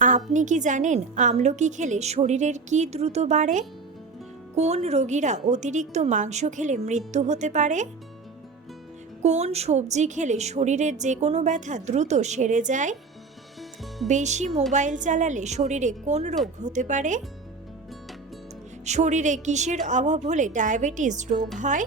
আপনি কি জানেন আমলকি খেলে শরীরের কি দ্রুত বাড়ে? কোন রোগীরা অতিরিক্ত মাংস খেলে মৃত্যু হতে পারে? কোন সবজি খেলে শরীরের যে কোনো ব্যথা দ্রুত সেরে যায়? বেশি মোবাইল চালালে শরীরে কোন রোগ হতে পারে? শরীরে কিসের অভাব হলে ডায়াবেটিস রোগ হয়?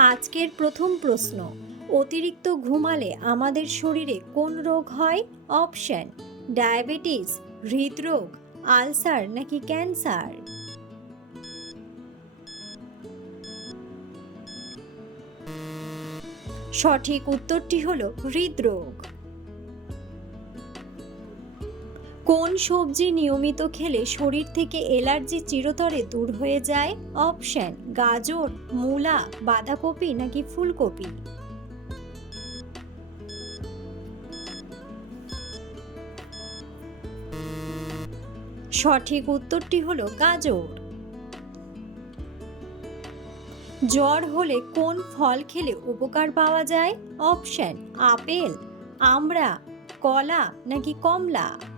আজকের প্রথম প্রশ্ন, অতিরিক্ত ঘুমালে আমাদের শরীরে কোন রোগ হয়? অপশন, ডায়াবেটিস, হৃদরোগ, আলসার নাকি ক্যান্সার? সঠিক উত্তরটি হল হৃদরোগ। কোন সবজি নিয়মিত খেলে শরীর থেকে এলার্জি চিরতরে দূর হয়ে যায়? অপশন, গাজর, মূলা, বাঁধাকপি নাকি ফুলকপি? সঠিক উত্তরটি হলো গাজর। জ্বর হলে কোন ফল খেলে উপকার পাওয়া যায়? অপশন, আপেল, আমড়া, কলা নাকি কমলা?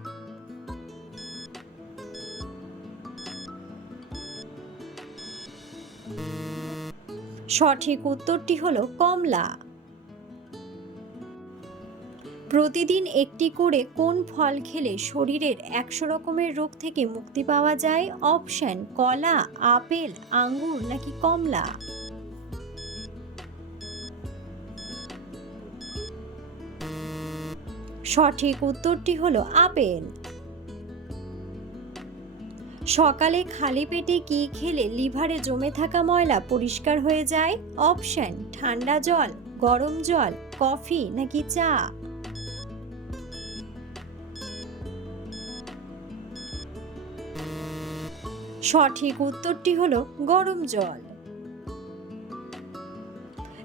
সঠিক উত্তরটি হলো কমলা। প্রতিদিন একটি করে কোন ফল খেলে শরীরের একশো রকমের রোগ থেকে মুক্তি পাওয়া যায়? অপশন, কলা, আপেল, আঙ্গুর নাকি কমলা? সঠিক উত্তরটি হলো আপেল। সকালে খালি পেটে কি খেলে লিভারে জমে থাকা ময়লা পরিষ্কার হয়ে যায়? অপশন, ঠান্ডা জল, গরম জল, কফি নাকি চা? সঠিক উত্তরটি হলো গরম জল।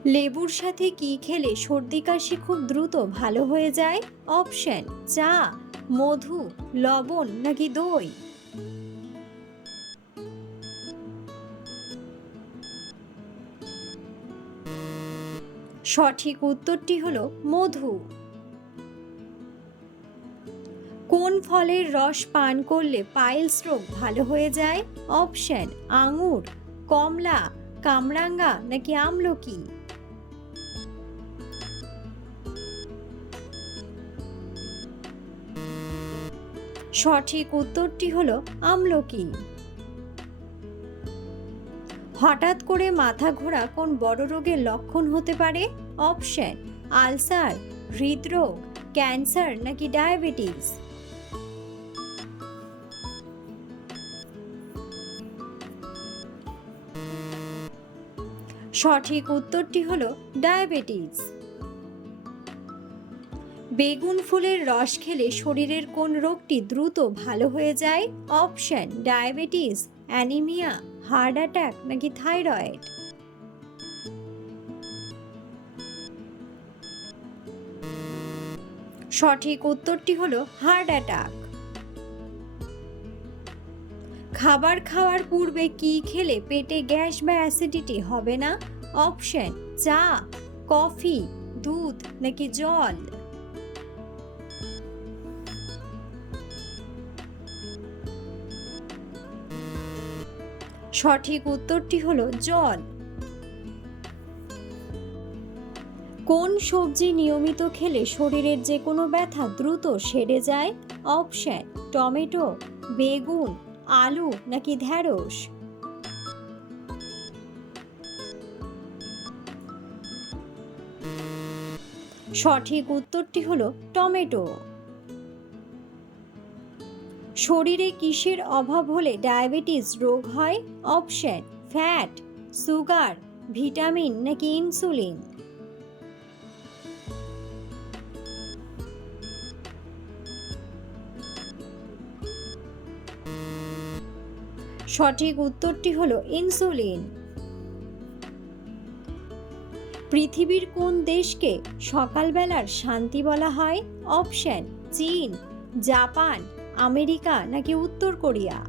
লেবুর সাথে কি খেলে সর্দি কাশি খুব দ্রুত ভালো হয়ে যায়? অপশন, চা, মধু, লবণ নাকি দই? সঠিক উত্তরটি হলো মধু। কোন ফলের রস পান করলে পাইলস রোগ ভালো হয়ে যায়? অপশন, আঙুর, কমলা, কামরাঙ্গা নাকি আমলকি? সঠিক উত্তরটি হলো আমলকি। হঠাৎ করে মাথা ঘোরা কোন বড় রোগের লক্ষণ হতে পারে? অপশন, আলসার, হৃদরোগ, ক্যান্সার নাকি ডায়াবেটিস? সঠিক উত্তরটি হলো ডায়াবেটিস। বেগুন ফুলের রস খেলে শরীরের কোন রোগটি দ্রুত ভালো হয়ে যায়? Option, diabetes, anaemia, heart attack নাকি থাইরয়েড? সঠিক উত্তরটি হলো হার্ট অ্যাটাক। খাবার খাওয়ার পূর্বে কি খেলে পেটে গ্যাস বা অ্যাসিডিটি হবে না? অপশন, চা, কফি, দুধ নাকি জল? সঠিক উত্তরটি হলো জল। কোন সবজি নিয়মিত খেলে শরীরের যে কোনো ব্যথা দ্রুত সেরে যায়? অপশন, টমেটো, বেগুন, আলু নাকি ঢ্যাঁড়স? সঠিক উত্তরটি হলো টমেটো। শরীরে কিসের অভাব হলে ডায়াবেটিস, রোগ হয়? অপশন, ফ্যাট, সুগার, ভিটামিন নাকি ইনসুলিন? সঠিক উত্তরটি হলো ইনসুলিন। পৃথিবীর কোন দেশকে সকালবেলার শান্তি বলা হয়? অপশন, চীন, জাপান আমেরিকা নাকি উত্তর কোরিয়া?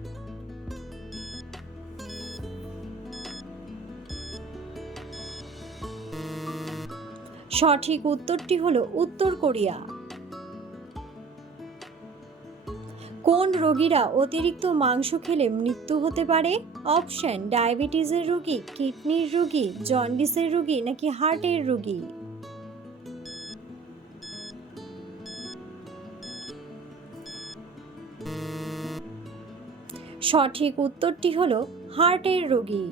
সঠিক উত্তরটি হলো উত্তর কোরিয়া। কোন রোগীরা অতিরিক্ত মাংস খেলে মৃত্যু হতে পারে? অপশন, ডায়াবেটিসের রোগী, কিডনির রোগী, জন্ডিসের রোগী নাকি হার্টের রোগী? সঠিক উত্তরটি হলো হার্টের রোগী।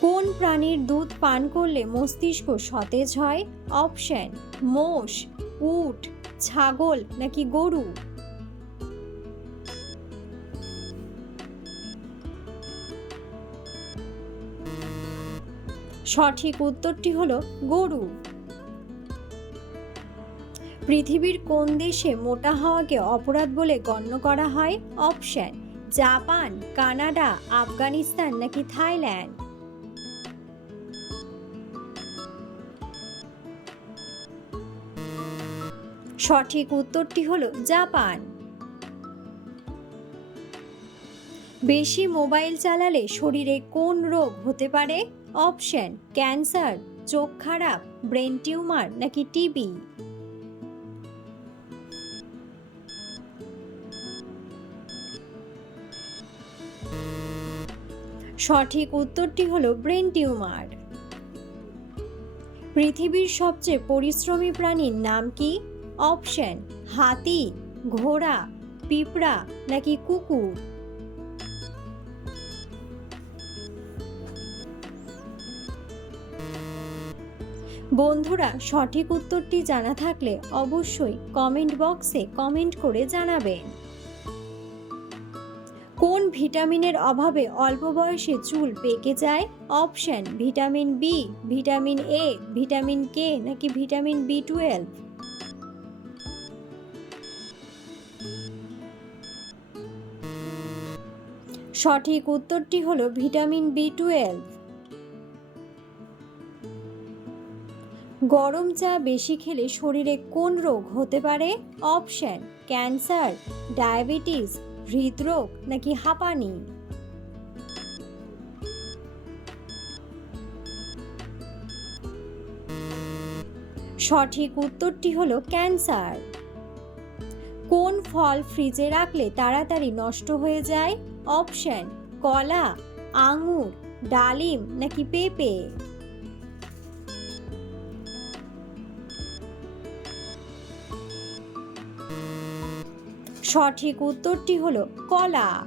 কোন প্রাণীর দুধ পান করলে মস্তিষ্ক সতেজ হয়? অপশন, মোষ, উট, ছাগল নাকি গরু? সঠিক উত্তরটি হলো গরু। পৃথিবীর কোন দেশে মোটা হওয়াকে অপরাধ বলে গণ্য করা হয়? অপশন, জাপান, কানাডা, আফগানিস্তান নাকি থাইল্যান্ড? সঠিক উত্তরটি হলো জাপান। বেশি মোবাইল চালালে শরীরে কোন রোগ হতে পারে? অপশন, ক্যান্সার, চোখ খারাপ, ব্রেন টিউমার নাকি টিবি? সঠিক উত্তরটি হলো ব্রেন টিউমার। পৃথিবীর সবচেয়ে পরিশ্রমী প্রাণীর নাম কি? অপশন, হাতি, ঘোড়া, পিঁপড়া নাকি কুকুর? বন্ধুরা, সঠিক উত্তরটি জানা থাকলে অবশ্যই কমেন্ট বক্সে কমেন্ট করে জানাবেন। কোন ভিটামিনের অভাবে অল্প বয়সে চুল পেকে যায়? Option, vitamin B vitamin A vitamin K নাকি ভিটামিন বি টুয়েলভ সঠিক উত্তরটি হলো ভিটামিন বি টুয়েলভ গরম চা বেশি খেলে শরীরে কোন রোগ হতে পারে? অপশন, ক্যান্সার, ডায়াবেটিস হৃদরোগ নাকি হাঁপানি? সঠিক উত্তরটি হলো ক্যান্সার। কোন ফল ফ্রিজে রাখলে তাড়াতাড়ি নষ্ট হয়ে যায়? অপশন, কলা, আঙুর, ডালিম নাকি পেঁপে? সঠিক উত্তরটি হলো কলা।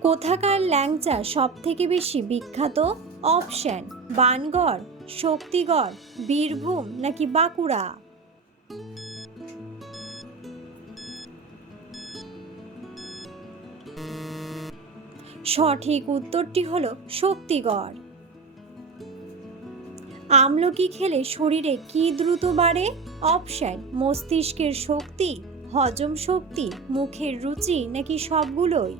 কোথাকার ল্যাংচা সব থেকে বেশি বিখ্যাত? অপশন, বানগড়, শক্তিগড়, বীরভূম নাকি বাঁকুড়া? সঠিক উত্তরটি হলো শক্তিগড়। আমলকি খেলে শরীরে কি দ্রুত বাড়ে? অপশন মস্তিষ্কের শক্তি, হজম শক্তি, মুখের রুচি নাকি সবগুলোই?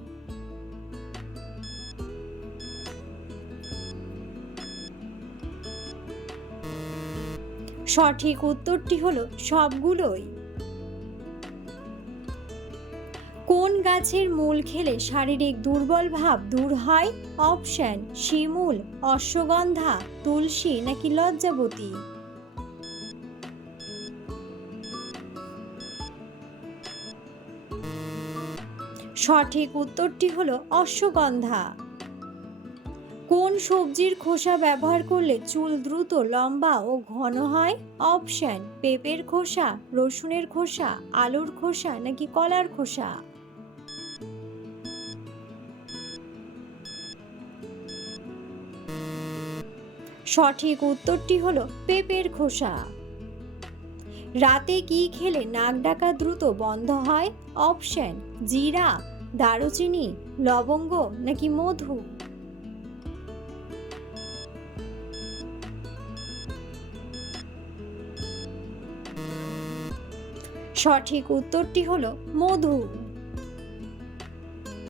সঠিক উত্তরটি হলো সবগুলোই। কোন গাছের মূল খেলে শারীরিক দুর্বল ভাব দূর হয়? অপশন, শিমুল, অশ্বগন্ধা, তুলসী নাকি লজ্জাবতী? সঠিক উত্তরটি হলো অশ্বগন্ধা। কোন সবজির খোসা ব্যবহার করলে চুল দ্রুত লম্বা ও ঘন হয়? অপশন, পেঁপের খোসা, রসুনের খোসা, আলুর খোসা নাকি কলার খোসা? সঠিক উত্তরটি হলো পেঁপের খোসা। রাতে কি খেলে নাক ডাকা দ্রুত বন্ধ হয়? অপশন, জিরা, দারুচিনি, লবঙ্গ নাকি মধু? সঠিক উত্তরটি হলো মধু।